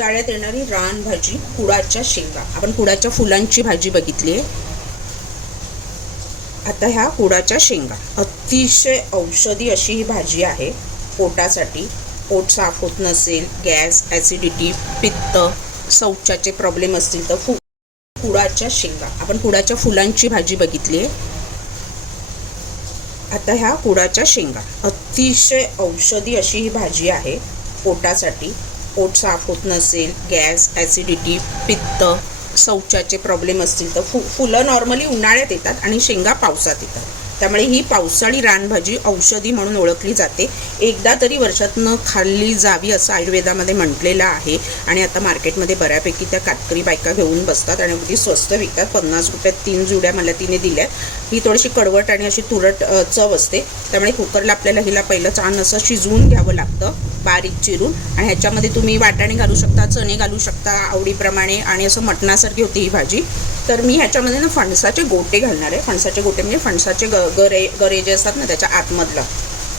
पावसाळ्यात येणारी रान भाजी कुडाच्या शेंगा. आपण कुडाच्या फुलांची भाजी बघितली आहे. आता ह्या कुडाच्या शेंगा. अतिशय औषधी अशी ही भाजी आहे पोटासाठी. पोट साफ होत नसेल गॅस ॲसिडिटी पित्त शौचाचे प्रॉब्लेम असतील तर फु कुडाच्या शेंगा. आपण कुडाच्या फुलांची भाजी बघितली आहे. आता ह्या कुडाच्या शेंगा. अतिशय औषधी अशी ही भाजी आहे पोटासाठी. पोट साफ होत नसेल गॅस ॲसिडिटी पित्त शौचाचे प्रॉब्लेम असतील तर फु फुलं नॉर्मली उन्हाळ्यात येतात आणि शेंगा पावसात येतात. त्यामुळे ही पावसाळी रानभाजी औषधी म्हणून ओळखली जाते. एकदा तरी वर्षातनं खाल्ली जावी असं आयुर्वेदामध्ये म्हटलेलं आहे आणि आता मार्केटमध्ये बऱ्यापैकी त्या कातकरी बायका घेऊन बसतात आणि अगदी स्वस्त विकतात. पन्नास रुपयात तीन जुड्या मला तिने दिल्या. ही थोडीशी कडवट आणि अशी तुरट चव असते. त्यामुळे कुकरला आपल्याला हिला पहिलं छान असं शिजवून घ्यावं लागतं. बारीक चिरून आणि ह्याच्यामध्ये तुम्ही वाटाणे घालू शकता चणे घालू शकता आवडीप्रमाणे आणि असं मटणासारखी होती ही भाजी. तर मी ह्याच्यामध्ये ना फणसाचे गोटे घालणार आहे. फणसाचे गोटे म्हणजे फणसाचे ग गरे गरे जे असतात ना त्याच्या आतमधलं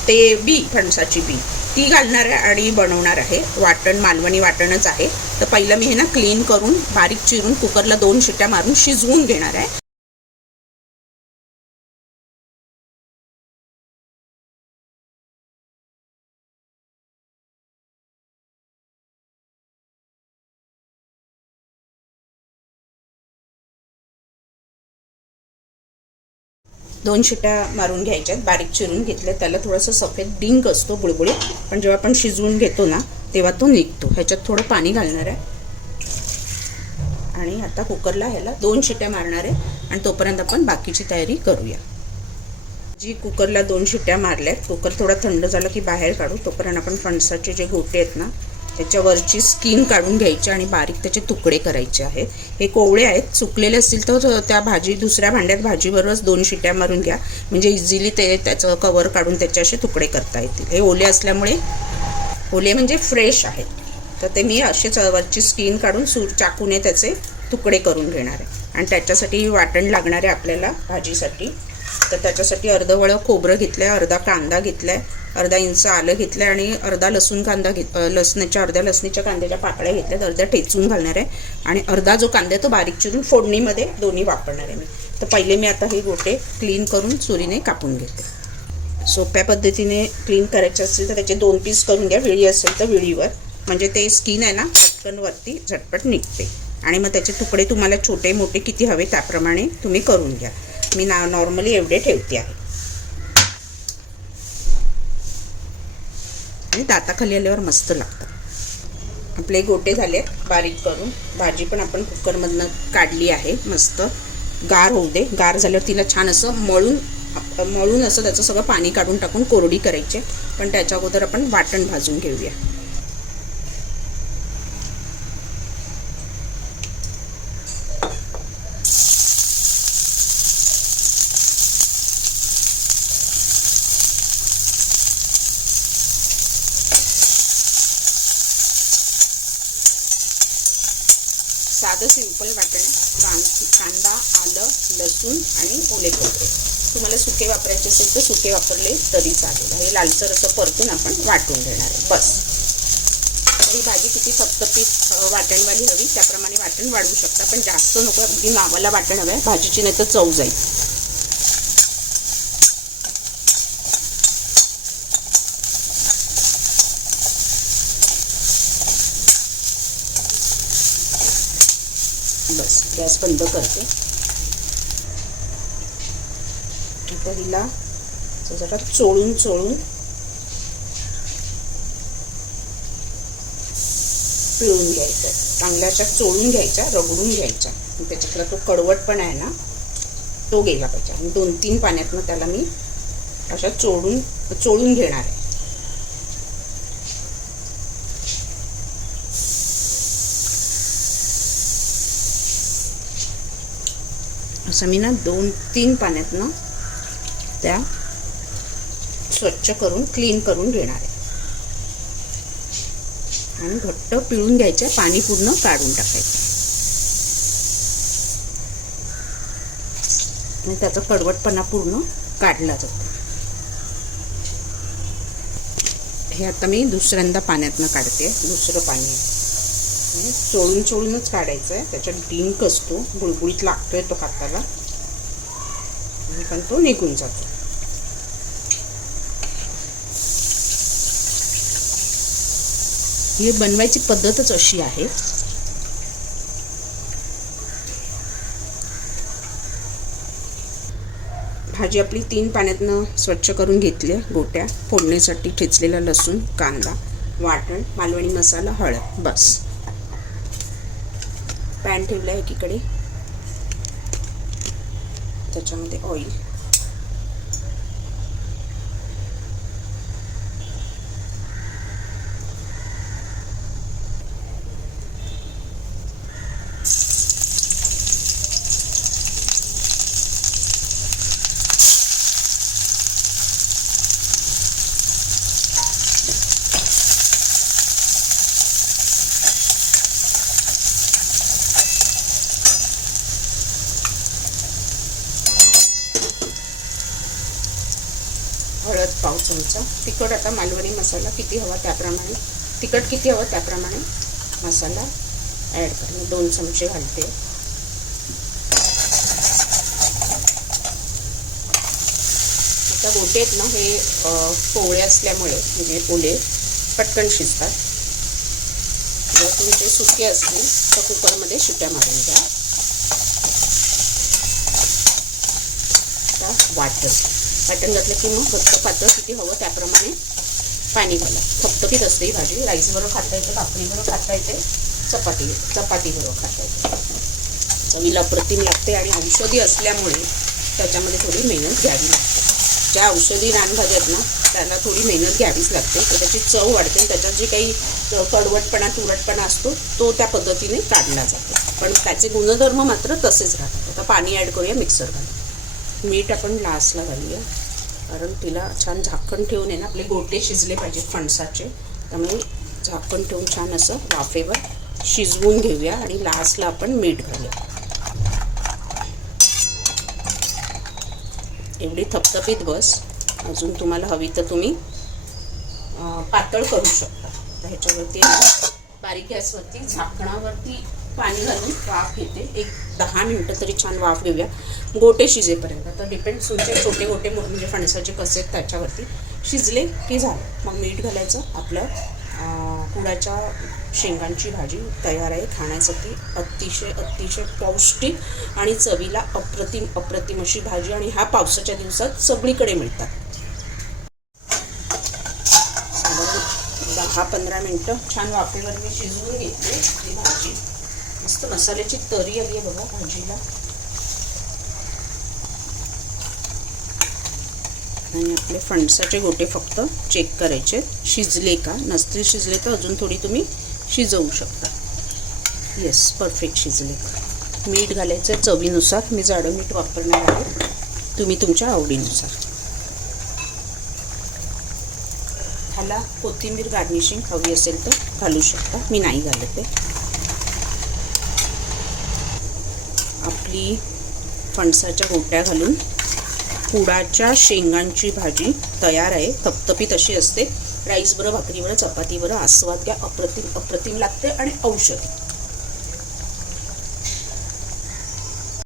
ते बी फणसाची बी. ती घालणार आहे आणि बनवणार आहे. वाटण मालवणी वाटणच आहे. तर पहिलं मी हे ना क्लीन करून बारीक चिरून कुकरला दोन शिट्ट्या मारून शिजवून घेणार आहे. दोन शिट्या मारून घ्यायच्यात बारीक चिरून घेतल्या त्याला थोडंसं सफेद डिंक असतो बुळबुळीत. पण जेव्हा आपण शिजवून घेतो ना तेव्हा तो निघतो. ह्याच्यात थोडं पाणी घालणार आहे. आणि आता कुकरला ह्याला दोन शिट्या मारणार आहे आणि तोपर्यंत आपण बाकीची तयारी करूया. जी कुकरला दोन शिट्या मारल्या आहेत कुकर थोडा थंड झाला की बाहेर काढू तोपर्यंत आपण फणसाचे जे गोटे आहेत ना त्याच्यावरची स्किन काढून घ्यायची आणि बारीक त्याचे तुकडे करायचे आहेत. हे कोवळे आहेत सुकलेले असतील तर त्या भाजी दुसऱ्या भांड्यात भाजीबरोबरच दोन शिट्या मारून घ्या. म्हणजे इझिली ते त्याचं कवर काढून त्याचे असे तुकडे करता येतील. हे ओले असल्यामुळे ओले म्हणजे फ्रेश आहेत. तर ते मी असेच वरची स्किन काढून सूर चाकूने त्याचे तुकडे करून घेणार आहे. आणि त्याच्यासाठी वाटण लागणार आहे आपल्याला भाजीसाठी. तर त्याच्यासाठी अर्धवळं खोबरं घेतलं आहे अर्धा कांदा घेतला आहे अर्धा इंच आलं घेतलं आहे आणि अर्धा लसूण कांदा घेत लसणाच्या अर्ध्या लसणीच्या कांद्याच्या पाकळ्या घेतल्यात अर्ध्या ठेचून घालणार आहे. आणि अर्धा जो कांदा आहे तो बारीक चिरून फोडणीमध्ये दोन्ही वापरणार आहे मी. तर पहिले मी आता हे गोटे क्लीन करून चुरीने कापून घेते. सोप्या पद्धतीने क्लीन करायचे असेल तर त्याचे दोन पीस करून घ्या. विळी असेल तर विळीवर. म्हणजे ते स्किन आहे ना पटकनवरती झटपट निघते. आणि मग त्याचे तुकडे तुम्हाला छोटे मोठे किती हवे त्याप्रमाणे तुम्ही करून घ्या. मी ना नॉर्मली एवढे ठेवते आहे. आणि दाताखाली आल्यावर मस्त लागतात. आपले गोटे झाले बारीक करून. भाजी पण आपण कुकरमधनं काढली आहे मस्त. गार होऊ दे. गार झाल्यावर तिला छान असं मळून मळून असं त्याचं सगळं पाणी काढून टाकून कोरडी करायची आहे. पण त्याच्या अगोदर आपण वाटण भाजून घेऊया. साधं सिंपल वाटण कां कांदा आलं लसूण आणि ओले खोबरे तुम्हाला सुके वापरायचे असेल तर सुके वापरले तरी चालेल. हे लालसर असं परतून आपण वाटून घेणार आहे. बस. ही भाजी किती सप्तपीत वाटणवाली हवी. त्याप्रमाणे वाटण वाढवू शकता. पण जास्त नको अगदी नावाला वाटण हवं आहे. भाजीची नाही तर चव जाईल बस गॅस बंद करते. आता हिला जरा चोळून चोळून पिळून घ्यायचं. चांगल्या अशा चोळून घ्यायच्या रगडून घ्यायच्या. आणि त्याच्यातला तो कडवटपणा आहे ना तो गेला पाहिजे. आणि दोन तीन पाण्यातनं त्याला मी अशा चोळून चोळून घेणार आहे. असं मी ना दोन तीन पाण्यातनं त्या स्वच्छ करून क्लीन करून घेणार आहे आणि घट्ट पिळून घ्यायचं पाणी पूर्ण काढून टाकायचं आणि त्याचा कडवटपणा पूर्ण काढला जातो हे आता मी दुसऱ्यांदा पाण्यातनं काढते दुसरं पाणी चोळून चोळूनच काढायचं आहे. त्याच्यात डिंक असतो गुळगुळीत लागतोय तो हाताला आणि पण तो निघून जातो. ही बनवायची पद्धतच अशी आहे. भाजी आपली तीन पाण्यातनं स्वच्छ करून घेतली आहे गोट्या. फोडणीसाठी ठेचलेला लसूण कांदा वाटण मालवणी मसाला हळद. बस. पॅन ठेवलं आहे एकीकडे. त्याच्यामध्ये ऑइल हळद पाव चमचा. तिखट आता मालवणी मसाला किती हवा त्याप्रमाणे. तिखट किती हवं त्याप्रमाणे मसाला ॲड कर. दोन चमचे घालते. आता गोटे आहेत ना हे पोळे असल्यामुळे म्हणजे पोळे पटकन शिजतात. जर तुमचे सुके असतील तर कुकरमध्ये शिट्या मारून घ्या. आता वाटण. वाटण घातलं की मग फक्त पातळ किती हवं त्याप्रमाणे पाणी घाला. थपथपीत असते ही भाजी. राईसबरोबर खाता येते भाकरीबरोबर खाता येते चपाती चपातीबरोबर खाता येते. चवीला अप्रतिम लागते आणि औषधी असल्यामुळे त्याच्यामध्ये थोडी मेहनत घ्यावी लागते. ज्या औषधी रानभाज्या आहेत ना त्याला थोडी मेहनत घ्यावीच लागते. तर त्याची चव वाढते आणि त्याच्यात जे काही कडवटपणा तुरटपणा असतो तो त्या पद्धतीने काढला जातो. पण त्याचे गुणधर्म मात्र तसेच राहतात. आता पाणी ॲड करूया मिक्सर घालून. मीठ आपण लास्टला घालूया. कारण तिला छान झाकण ठेवून आहे ना आपले गोटे शिजले पाहिजेत फणसाचे. त्यामुळे झाकण ठेवून छान असं वाफेवर शिजवून घेऊया आणि लास्टला आपण मीठ घालूया. एवढी थपथपीत बस. अजून तुम्हाला हवी तर तुम्ही पातळ करू शकता. ह्याच्यावरती बारीक गॅसवरती झाकणावरती पाणी घालून वाफ घेते. एक दहा मिनटं तरी छान वाफ घेऊया. गोटे शिजेपर्यंत. आता डिपेंड तुमचे छोटे गोटे म्हणजे फणसाचे कसे आहेत त्याच्यावरती. शिजले की झालं. मग मीठ घालायचं. आपलं कुडाच्या शेंगांची भाजी तयार आहे खाण्यासाठी. अतिशय अतिशय पौष्टिक आणि चवीला अप्रतिम अप्रतिम अशी भाजी आणि ह्या पावसाच्या दिवसात सगळीकडे मिळतात. दहा पंधरा मिनटं छान वाफेवर मी शिजवून घेतली मस्त मसाल्याची तरी आली आहे बघा भाजीला. आणि आपले फणसाचे गोटे फक्त चेक करायचे. शिजले का? नसतील शिजले तर अजून थोडी तुम्ही शिजवू शकता. येस परफेक्ट शिजले. मीठ घालायचं चवीनुसार. मी जाडं मीठ वापरणार आहे. तुम्ही तुमच्या आवडीनुसार. ह्याला कोथिंबीर गार्निशिंग हवी असेल तर घालू शकता. मी नाही घालत आहे. आपली फणसाच्या गोट्या घालून कुडाच्या शेंगांची भाजी तयार आहे. तपतपीत अशी असते. राईस बरं भाकरीवर चपातीवर आस्वाद घ्या अप्रतिम अप्रतिम लागते आणि औषध.